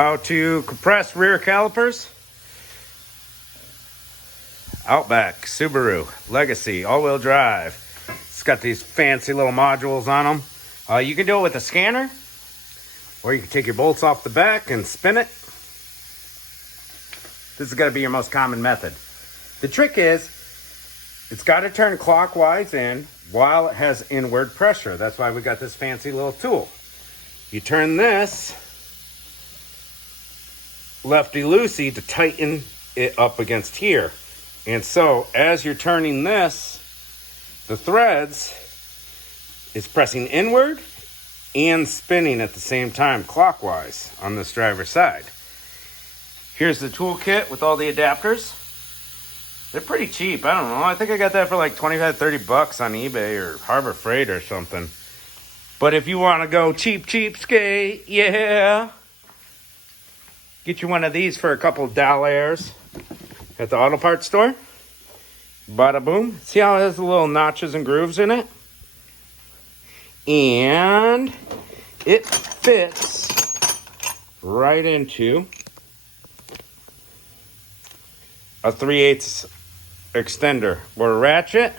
How to compress rear calipers. Outback Subaru Legacy all-wheel drive. It's got these fancy little modules on them. You can do it with a scanner, or you can take your bolts off the back and spin it. This is going to be your most common method. The trick is, it's got to turn clockwise in while it has inward pressure. That's why we got this fancy little tool. You turn this lefty-loosey to tighten it up against here. And so, as you're turning this, the threads is pressing inward and spinning at the same time clockwise on this driver's side. Here's the toolkit with all the adapters. They're pretty cheap. I don't know. I think I got that for like 25, 30 bucks on eBay or Harbor Freight or something. But if you want to go cheapskate, yeah, get you one of these for a couple of dollars at the auto parts store. Bada boom. See how it has the little notches and grooves in it? And it fits right into a 3/8 extender or a ratchet.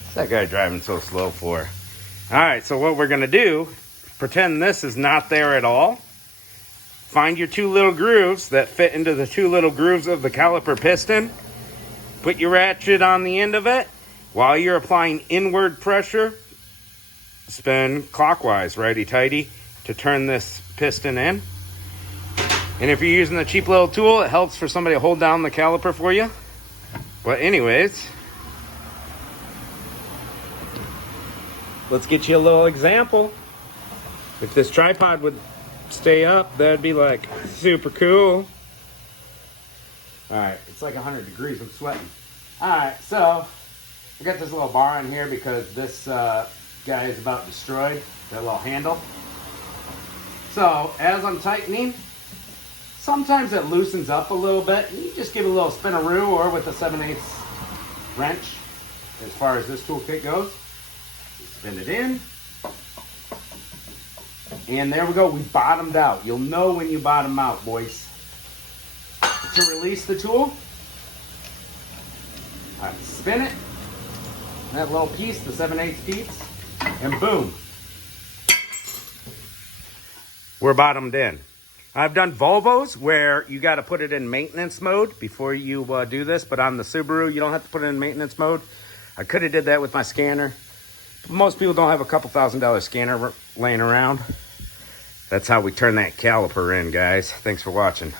What's that guy driving so slow for? Alright, so what we're going to do, pretend this is not there at all. Find your two little grooves that fit into the two little grooves of the caliper piston. Put your ratchet on the end of it. While you're applying inward pressure, spin clockwise, righty-tighty, to turn this piston in. And if you're using a cheap little tool, it helps for somebody to hold down the caliper for you. But anyways, let's get you a little example. If this tripod would stay up, that'd be like super cool. Alright, it's like 100 degrees, I'm sweating. Alright, so I got this little bar in here because this guy is about destroyed, that little handle. So as I'm tightening, sometimes it loosens up a little bit. You just give it a little spinaroo, or with a 7/8 wrench, as far as this toolkit goes. Spin it in. And there we go, we bottomed out. You'll know when you bottom out, boys. To release the tool, spin it. That little piece, the 7/8 piece, and boom. We're bottomed in. I've done Volvos where you got to put it in maintenance mode before you do this, but on the Subaru, you don't have to put it in maintenance mode. I could have did that with my scanner. Most people don't have a couple $1,000 scanner laying around. That's how we turn that caliper in, guys. Thanks for watching.